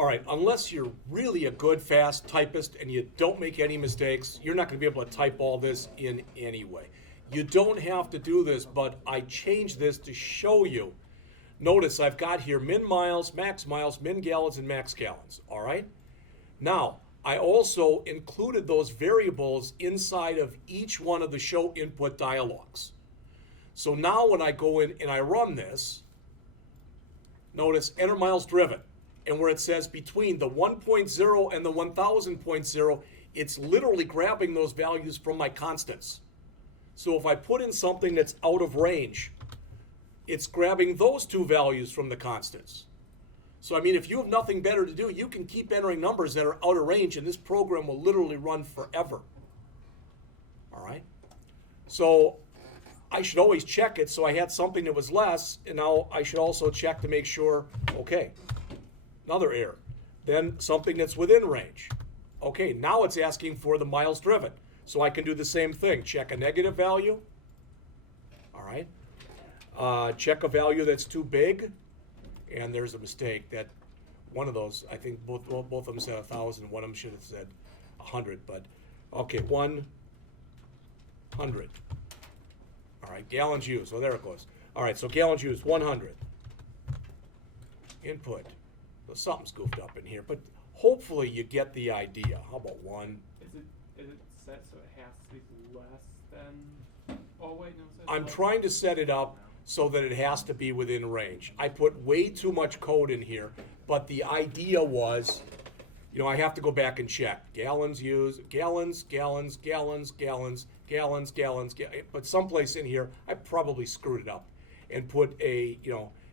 All right, unless you're really a good, fast typist and you don't make any mistakes, you're not going to be able to type all this in anyway. You don't have to do this, but I changed this to show you. Notice I've got here min miles, min gallons, and max gallons, all right? Now, I also included those variables inside of each one of the show input dialogues. So now when I go in and I run this, notice enter miles driven. And where it says between the 1.0 and the 1000.0, it's literally grabbing those values from my constants. So if I put in something that's out of range, it's grabbing those two values from the constants. So I mean, if you have nothing better to do, you can keep entering numbers that are out of range and this program will literally run forever. All right? So I should always check it, so I had something that was less, and now I should also check to make sure, okay, another error. Then something that's within range. Okay, now it's asking for the miles driven. So I can do the same thing. Check a negative value. All right. Check a value that's too big. And there's a mistake that one of those, I think both of them said 1,000. One of them should have said 100. But okay, 100. All right, gallons used. Well, there it goes. All right, so gallons used, 100. Input. So something's goofed up in here, but hopefully you get the idea. How about 1? Is it set so it has to be less than? Oh wait, no. I'm trying to set it up so that it has to be within range. I put way too much code in here, but the idea was, I have to go back and check. Gallons used, gallons, but someplace in here, I probably screwed it up and put a,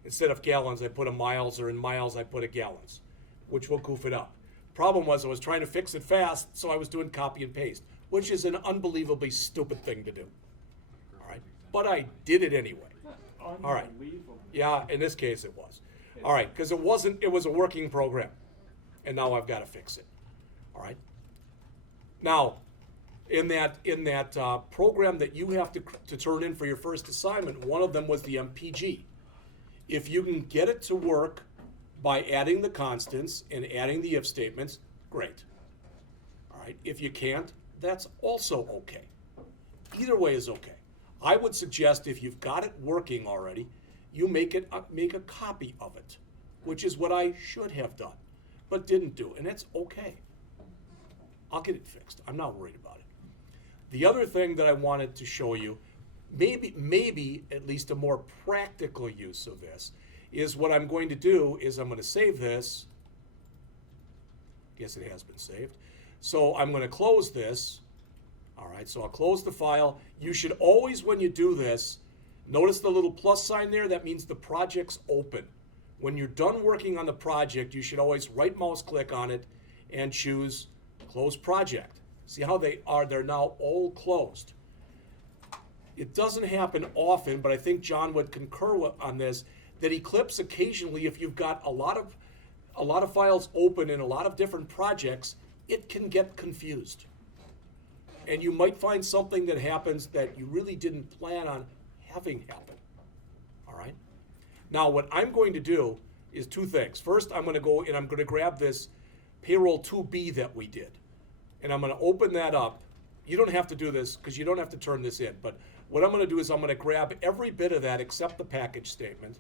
instead of gallons, I put a miles, or in miles, I put a gallons, which will goof it up. Problem was I was trying to fix it fast, so I was doing copy and paste, which is an unbelievably stupid thing to do. All right, but I did it anyway. All right. Yeah, in this case it was. All right, because it was a working program, and now I've got to fix it. All right. Now, in that program that you have to turn in for your first assignment, one of them was the MPG. If you can get it to work by adding the constants and adding the if statements, great. All right. If you can't, that's also okay. Either way is okay. I would suggest if you've got it working already, you make a copy of it, which is what I should have done, but didn't do, and it's okay. I'll get it fixed. I'm not worried about it. The other thing that I wanted to show you, maybe at least a more practical use of this, is what I'm going to do is I'm going to save this. Yes, it has been saved. So I'm going to close this. All right, so I'll close the file. You should always, when you do this, notice the little plus sign there. That means the project's open. When you're done working on the project, you should always right mouse click on it and choose Close Project. See how they are? They're now all closed. It doesn't happen often, but I think John would concur on this, that Eclipse occasionally, if you've got a lot of files open in a lot of different projects, it can get confused. And you might find something that happens that you really didn't plan on having happen. All right? Now, what I'm going to do is two things. First, I'm going to go and I'm going to grab this payroll 2B that we did. And I'm going to open that up. You don't have to do this because you don't have to turn this in. But what I'm going to do is I'm going to grab every bit of that except the package statement.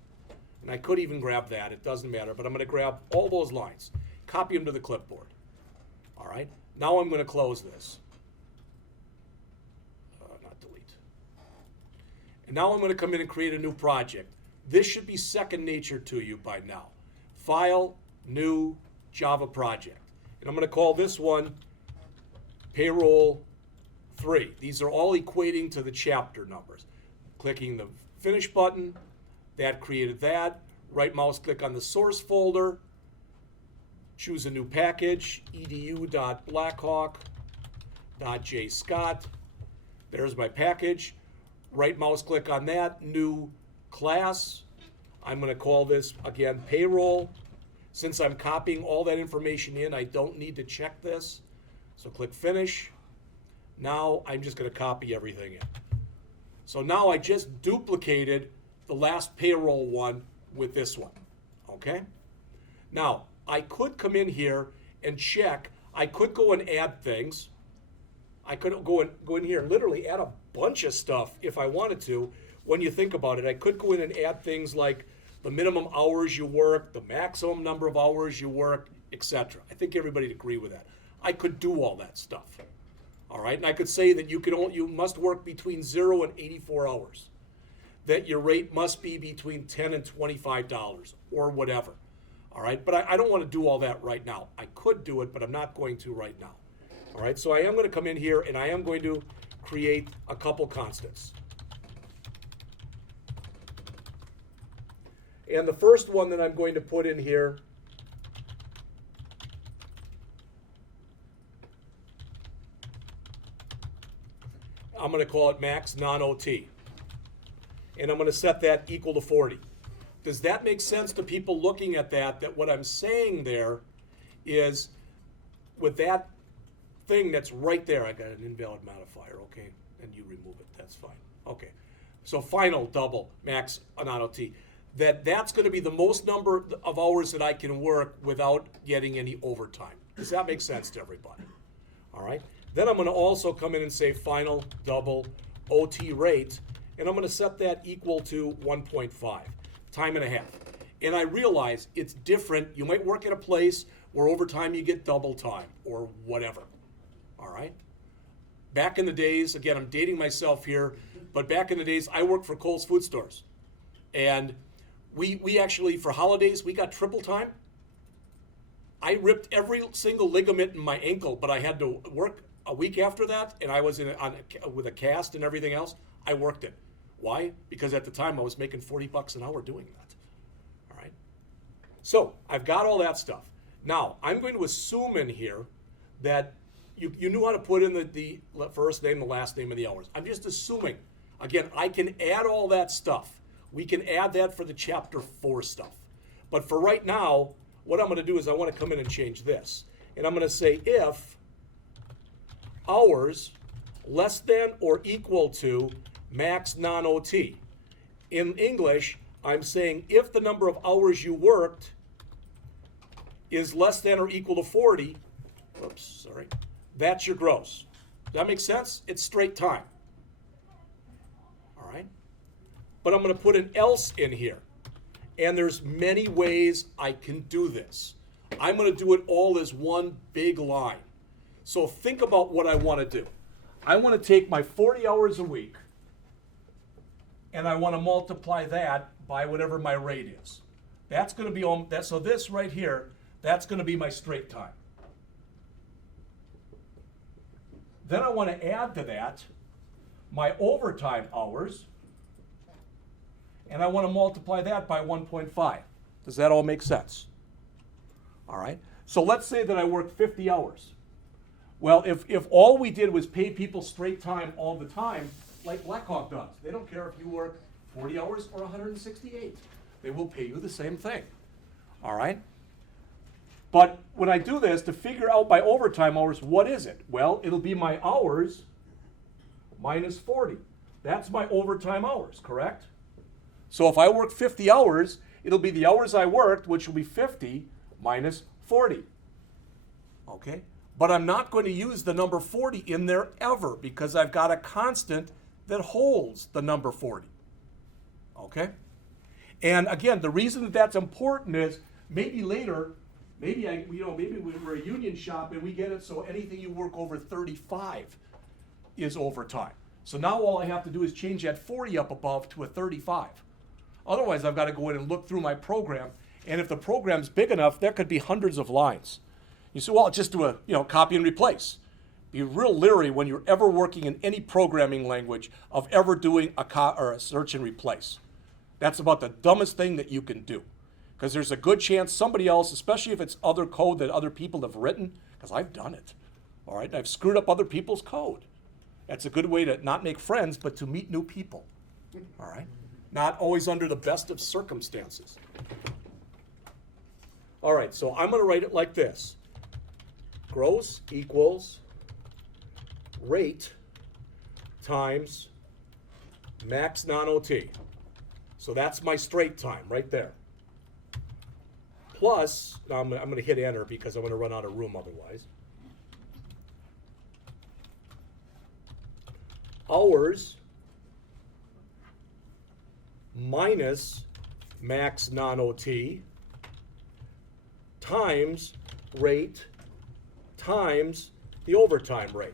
And I could even grab that. It doesn't matter. But I'm going to grab all those lines, copy them to the clipboard. All right? Now I'm going to close this. And now I'm going to come in and create a new project. This should be second nature to you by now. File, new, Java project. And I'm going to call this one Payroll 3. These are all equating to the chapter numbers. Clicking the Finish button, that created that. Right mouse click on the source folder. Choose a new package, edu.blackhawk.jscott. There's my package. Right mouse click on that, new class. I'm going to call this, again, payroll. Since I'm copying all that information in, I don't need to check this. So click finish. Now I'm just going to copy everything in. So now I just duplicated the last payroll one with this one. Okay? Now, I could come in here and check. I could go and add things. I could go in here and literally add a bunch of stuff if I wanted to. When you think about it, I could go in and add things like the minimum hours you work, the maximum number of hours you work, etc. I think everybody'd agree with that. I could do all that stuff. All right, and I could say that you must work between 0 and 84 hours. That your rate must be between $10 and $25 or whatever. All right, but I don't want to do all that right now. I could do it, but I'm not going to right now. All right, so I am going to come in here and I am going to create a couple constants. And the first one that I'm going to put in here I'm going to call it max non-OT. And I'm going to set that equal to 40. Does that make sense to people looking at that what I'm saying there is with that thing that's right there, I got an invalid modifier, okay, and you remove it, that's fine. Okay, so final double, max non-OT. That's going to be the most number of hours that I can work without getting any overtime. Does that make sense to everybody? All right. Then I'm going to also come in and say final double OT rate, and I'm going to set that equal to 1.5, time and a half. And I realize it's different. You might work at a place where overtime you get double time or whatever. All right. Back in the days, again, I'm dating myself here, but back in the days, I worked for Kohl's Food Stores. And we actually, for holidays, we got triple time. I ripped every single ligament in my ankle, but I had to work a week after that, and I was with a cast and everything else. I worked it. Why? Because at the time I was making $40 an hour doing that. All right. So I've got all that stuff. Now I'm going to assume in here that you knew how to put in the first name, the last name, and the hours. I'm just assuming. Again, I can add all that stuff. We can add that for the Chapter 4 stuff. But for right now, what I'm going to do is I want to come in and change this. And I'm going to say if hours less than or equal to max non-OT. In English, I'm saying if the number of hours you worked is less than or equal to 40, that's your gross. Does that make sense? It's straight time. All right? But I'm going to put an else in here. And there's many ways I can do this. I'm going to do it all as one big line. So think about what I want to do. I want to take my 40 hours a week and I want to multiply that by whatever my rate is. That's going to be on that. So this right here, that's going to be my straight time. Then I want to add to that my overtime hours, and I want to multiply that by 1.5. Does that all make sense? All right. So let's say that I worked 50 hours. Well, if all we did was pay people straight time all the time, like Blackhawk does, they don't care if you work 40 hours or 168. They will pay you the same thing. All right? But when I do this, to figure out my overtime hours, what is it? Well, it'll be my hours minus 40. That's my overtime hours, correct? So if I work 50 hours, it'll be the hours I worked, which will be 50 minus 40. Okay? But I'm not going to use the number 40 in there ever because I've got a constant that holds the number 40. Okay? And again, the reason that that's important is maybe later, maybe we're a union shop and we get it so anything you work over 35 is overtime. So now all I have to do is change that 40 up above to a 35. Otherwise, I've got to go in and look through my program, and if the program's big enough, there could be hundreds of lines. You say, well, just do a copy and replace. Be real leery when you're ever working in any programming language of ever doing a search and replace. That's about the dumbest thing that you can do, because there's a good chance somebody else, especially if it's other code that other people have written, because I've done it. All right, I've screwed up other people's code. That's a good way to not make friends, but to meet new people. All right, not always under the best of circumstances. All right, so I'm going to write it like this. Gross equals rate times max non-OT. So that's my straight time right there. plus, now I'm going to hit enter because I'm going to run out of room otherwise. Hours minus max non-OT times rate times the overtime rate.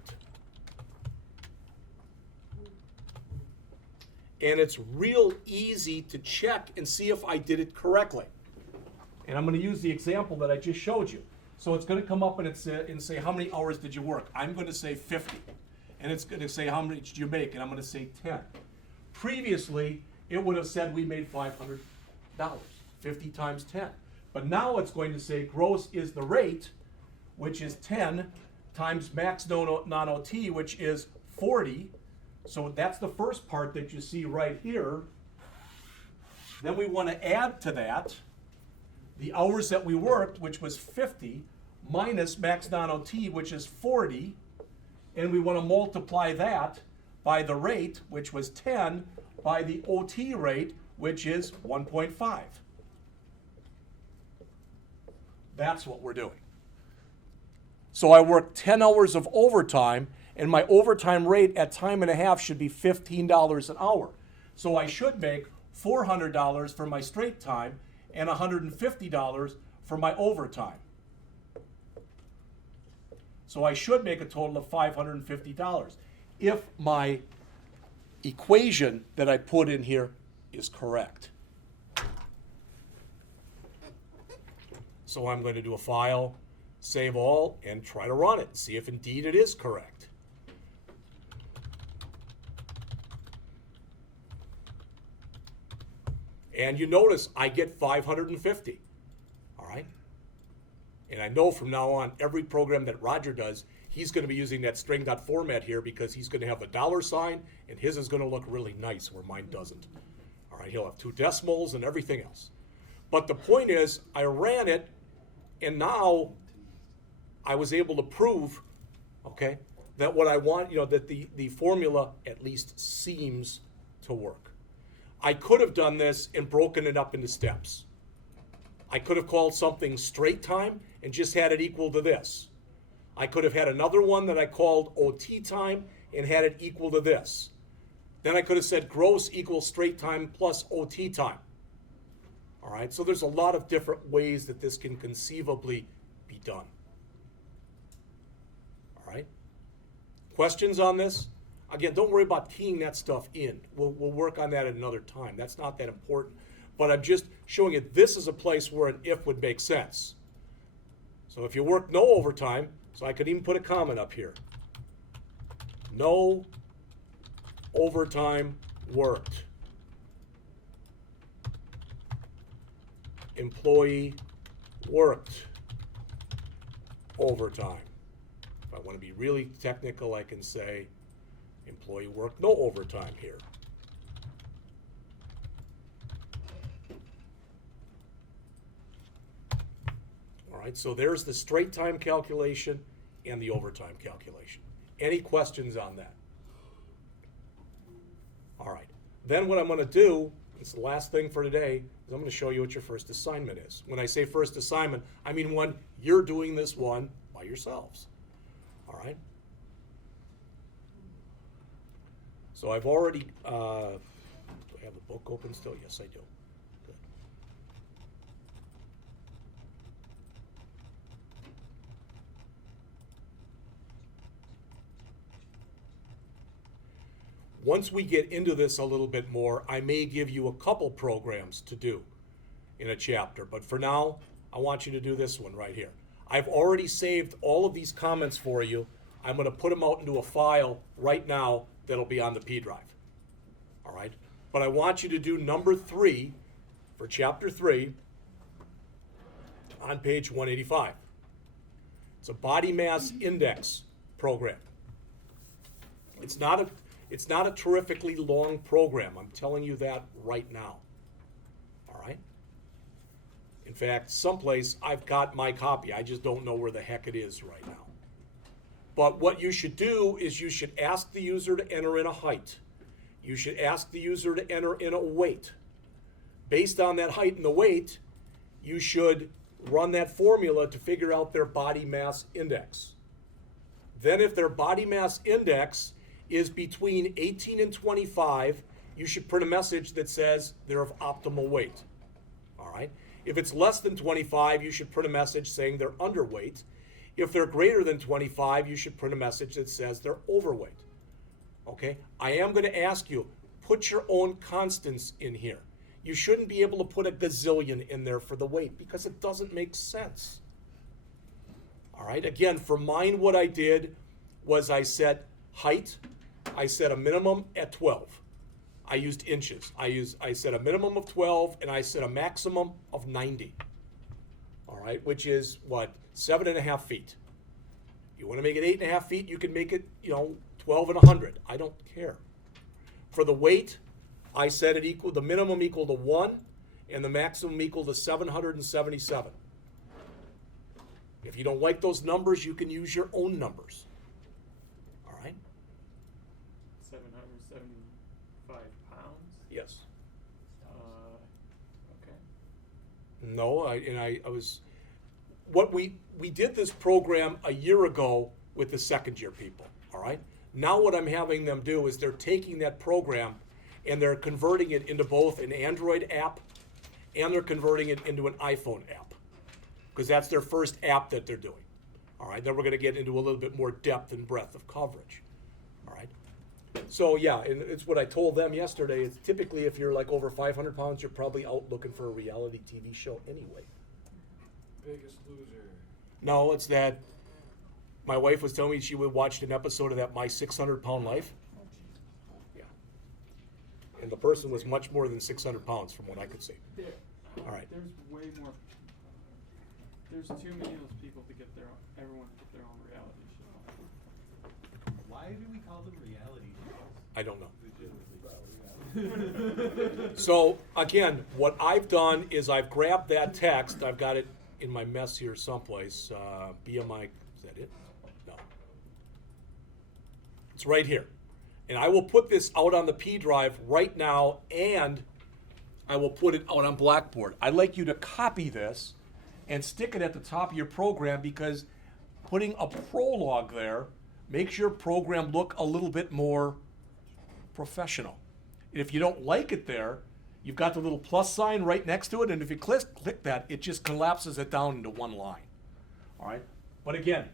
And it's real easy to check and see if I did it correctly. And I'm going to use the example that I just showed you. So it's going to come up and say, how many hours did you work? I'm going to say 50. And it's going to say, how much did you make? And I'm going to say 10. Previously, it would have said we made $500, 50 times 10. But now it's going to say gross is the rate, which is 10, times max non-OT, which is 40. So that's the first part that you see right here. Then we want to add to that the hours that we worked, which was 50, minus max non-OT, which is 40. And we want to multiply that by the rate, which was 10, by the OT rate, which is 1.5. That's what we're doing. So I worked 10 hours of overtime, and my overtime rate at time and a half should be $15 an hour. So I should make $400 for my straight time and $150 for my overtime. So I should make a total of $550 if my equation that I put in here is correct. So I'm going to do a file, save all, and try to run it and see if indeed it is correct. And you notice I get 550, all right? And I know from now on, every program that Roger does, he's going to be using that string.format here because he's going to have the $sign, and his is going to look really nice where mine doesn't. All right, he'll have 2 decimals and everything else. But the point is, I ran it, and now I was able to prove, okay, that what I want, that the formula at least seems to work. I could have done this and broken it up into steps. I could have called something straight time and just had it equal to this. I could have had another one that I called OT time and had it equal to this. Then I could have said gross equals straight time plus OT time. All right, so there's a lot of different ways that this can conceivably be done. All right, questions on this? Again, don't worry about keying that stuff in. We'll work on that at another time. That's not that important. But I'm just showing you this is a place where an if would make sense. So if you work no overtime, so I could even put a comment up here. No overtime worked. Employee worked overtime. If I want to be really technical, I can say employee worked no overtime here. All right, so there's the straight time calculation and the overtime calculation. Any questions on that? All right, then what I'm going to do, it's the last thing for today, is I'm going to show you what your first assignment is. When I say first assignment, I mean one you're doing this one by yourselves. All right? So I've already, do I have the book open still? Yes, I do. Good. Once we get into this a little bit more, I may give you a couple programs to do in a chapter, but for now, I want you to do this one right here. I've already saved all of these comments for you. I'm going to put them out into a file right now that'll be on the P drive. All right? But I want you to do number 3 for chapter 3 on page 185. It's a body mass index program. It's not a terrifically long program. I'm telling you that right now. All right? In fact, someplace I've got my copy. I just don't know where the heck it is right now. But what you should do is you should ask the user to enter in a height. You should ask the user to enter in a weight. Based on that height and the weight, you should run that formula to figure out their body mass index. Then if their body mass index is between 18 and 25, you should print a message that says they're of optimal weight. All right? If it's less than 25, you should print a message saying they're underweight. If they're greater than 25, you should print a message that says they're overweight. Okay? I am going to ask you, put your own constants in here. You shouldn't be able to put a gazillion in there for the weight because it doesn't make sense. All right? Again, for mine, what I did was I set height. I set a minimum at 12. I used inches. I set a minimum of 12 and I set a maximum of 90. All right, which is what? 7.5 feet. You want to make it 8.5 feet, you can make it, 12 and 100. I don't care. For the weight, I set it the minimum equal to 1 and the maximum equal to 777. If you don't like those numbers, you can use your own numbers. All right? 775 pounds? Yes. Okay. No, I was, we did this program a year ago with the second year people, all right? Now what I'm having them do is they're taking that program and they're converting it into both an Android app and they're converting it into an iPhone app because that's their first app that they're doing, all right? Then we're gonna get into a little bit more depth and breadth of coverage, all right? So yeah, and it's what I told them yesterday. It's typically if you're like over 500 pounds, you're probably out looking for a reality TV show anyway. Biggest Loser. No, it's that my wife was telling me she would watch an episode of that My 600-Pound Life. Yeah. And the person was much more than 600 pounds from what I could see. All right. There's way more. There's too many of those people to get everyone to get their own reality show. Why do we call them reality shows? I don't know. Legitimately. So again, what I've done is I've grabbed that text. I've got it in my mess here someplace. BMI, is that it? No. It's right here. And I will put this out on the P drive right now, and I will put it out on Blackboard. I'd like you to copy this and stick it at the top of your program because putting a prologue there makes your program look a little bit more professional. And if you don't like it there, you've got the little plus sign right next to it, and if you click that, it just collapses it down into one line. All right? But again,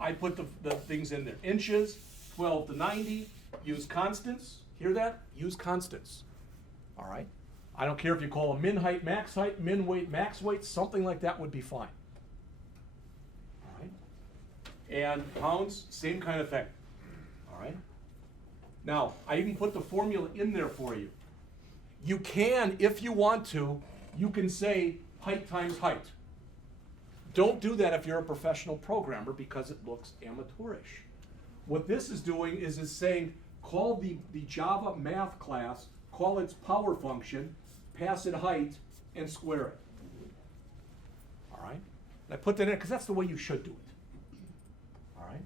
I put the things in there. Inches, 12 to 90, use constants. Hear that? Use constants. All right? I don't care if you call them min height, max weight, something like that would be fine. All right? And pounds, same kind of thing. All right? Now, I even put the formula in there for you. You can, if you want to, you can say height times height. Don't do that if you're a professional programmer because it looks amateurish. What this is doing is it's saying, call the Java math class, call its power function, pass it height, and square it. All right? And I put that in because that's the way you should do it. All right?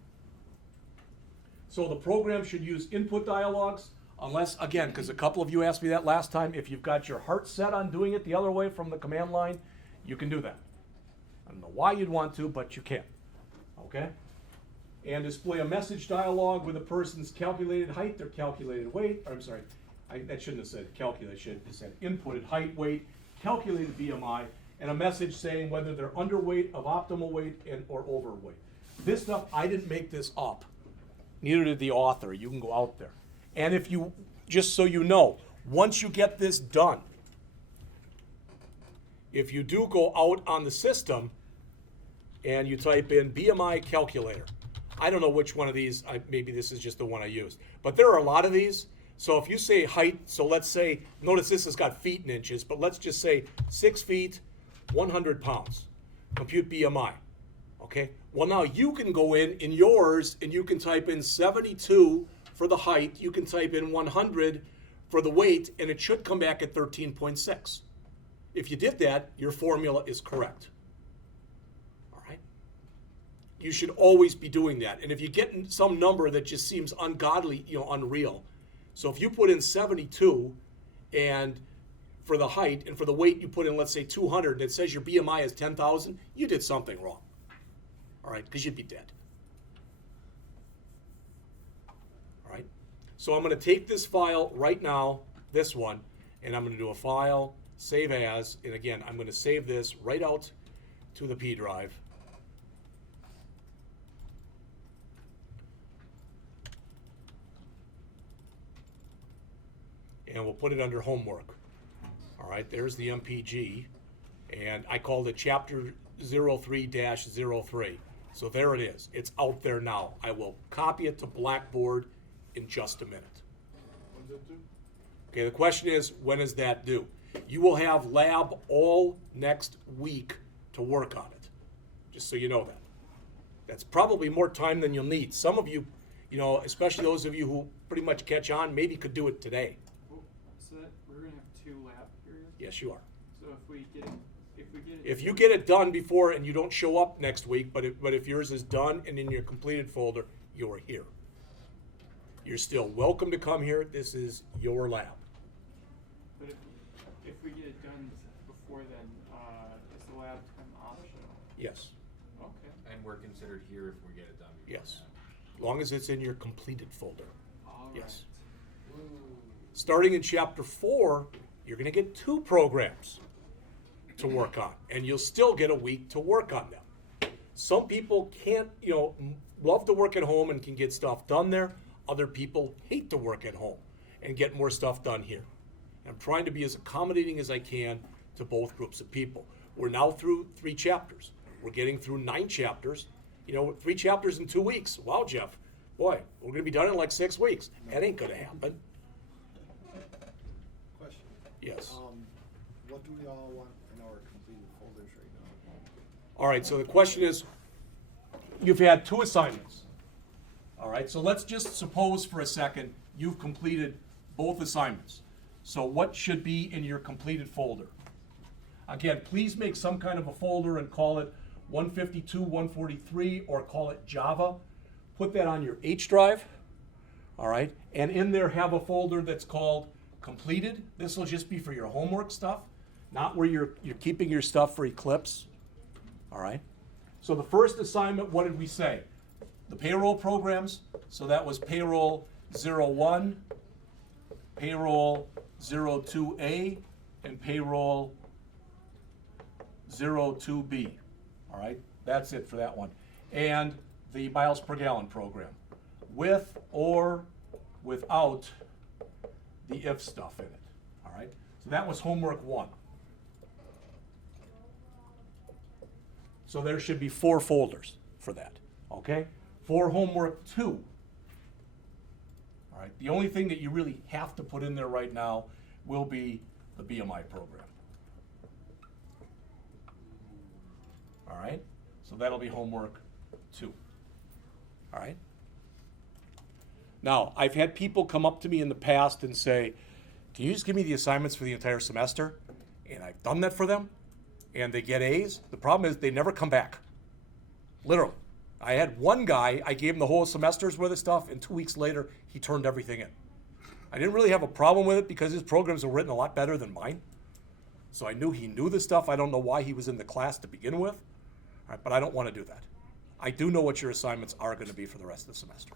So the program should use input dialogues, unless, again, because a couple of you asked me that last time, if you've got your heart set on doing it the other way from the command line, you can do that. I don't know why you'd want to, but you can. Okay? And display a message dialogue with a person's calculated height, their calculated weight. Or, I'm sorry, that shouldn't have said calculate, should have said inputted height, weight, calculated BMI, and a message saying whether they're underweight, of optimal weight, or overweight. This stuff, I didn't make this up. Neither did the author. You can go out there. And if you, just so you know, once you get this done, if you do go out on the system and you type in BMI calculator, I don't know which one of these, maybe this is just the one I used, but there are a lot of these. So if you say height, so let's say, notice this has got feet and inches, but let's just say 6 feet, 100 pounds. Compute BMI. Okay? Well, now you can go in yours and you can type in 72 for the height, you can type in 100 for the weight, and it should come back at 13.6. If you did that, your formula is correct. All right? You should always be doing that. And if you get some number that just seems ungodly, unreal. So if you put in 72 and for the height, and for the weight you put in, let's say 200, and it says your BMI is 10,000, you did something wrong. All right, because you'd be dead. All right, so I'm going to take this file right now, this one, and I'm going to do a file, save as, and again, I'm going to save this right out to the P drive. And we'll put it under homework. All right, there's the MPG, and I called it Chapter 03-03. So there it is. It's out there now. I will copy it to Blackboard in just a minute. When's that due? Okay, the question is, when is that due? You will have lab all next week to work on it, just so you know that. That's probably more time than you'll need. Some of you, especially those of you who pretty much catch on, maybe could do it today. So that we're gonna have 2 lab periods. Yes, you are. So if we get it. If you get it done before and you don't show up next week, but if yours is done and in your completed folder, you're here. You're still welcome to come here. This is your lab. But if we get it done before then, is the lab time optional? Yes, Okay. And we're considered here if we get it done before yes. that. As long as it's in your completed folder. All Yes. right. Starting in Chapter 4, you're going to get 2 programs to work on, and you'll still get a week to work on them. Some people can't, love to work at home and can get stuff done there. Other people hate to work at home and get more stuff done here. I'm trying to be as accommodating as I can to both groups of people. We're now through 3 chapters. We're getting through 9 chapters. 3 chapters in 2 weeks. Wow, Jeff. Boy, we're going to be done in like 6 weeks. That ain't going to happen. Question. Yes. What do we all want in our completed folders right now? All right, so the question is, you've had 2 assignments. All right, so let's just suppose for a second you've completed both assignments. So what should be in your completed folder? Again, please make some kind of a folder and call it 152, 143, or call it Java. Put that on your H drive, all right? And in there have a folder that's called completed. This will just be for your homework stuff, not where you're keeping your stuff for Eclipse, all right? So the first assignment, what did we say? The payroll programs, so that was payroll 01, payroll 02A, and payroll 02B, all right? That's it for that one. And the miles per gallon program, with or without the if stuff in it, all right? So that was homework 1. So there should be 4 folders for that, okay? For homework 2, all right, the only thing that you really have to put in there right now will be the BMI program. All right, so that'll be homework 2. All right. Now, I've had people come up to me in the past and say, can you just give me the assignments for the entire semester? And I've done that for them, and they get A's. The problem is they never come back. Literally. I had one guy, I gave him the whole semester's worth of stuff, and 2 weeks later, he turned everything in. I didn't really have a problem with it because his programs were written a lot better than mine. So I knew he knew the stuff. I don't know why he was in the class to begin with, all right, but I don't want to do that. I do know what your assignments are going to be for the rest of the semester.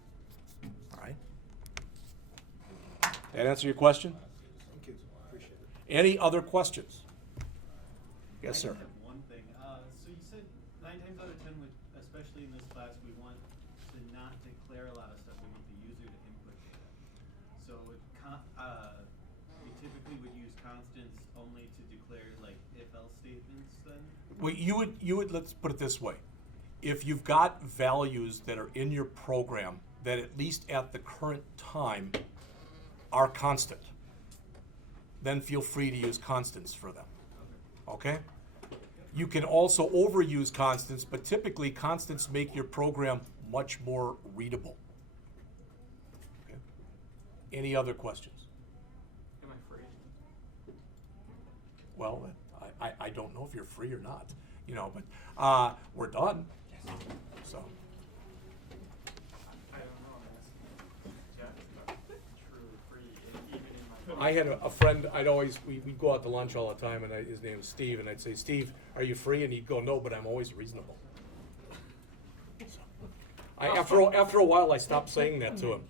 All right? That answer your question? Thank you. Appreciate it. Any other questions? Yes, sir. I have one thing. So you said 9 times out of 10, especially in this class, we want to not declare a lot of stuff. We want the user to input data. So we typically would use constants only to declare like if-else statements then? Well, you would, let's put it this way. If you've got values that are in your program that at least at the current time are constant, then feel free to use constants for them. Okay? You can also overuse constants, but typically constants make your program much more readable. Okay? Any other questions? Am I free? Well, I don't know if you're free or not, but we're done. So. I don't know. I'm asking Jeff if I'm truly free, even in my. I had a friend, we'd go out to lunch all the time, and his name was Steve, and I'd say, Steve, are you free? And he'd go, no, but I'm always reasonable. So, after a while, I stopped saying that to him.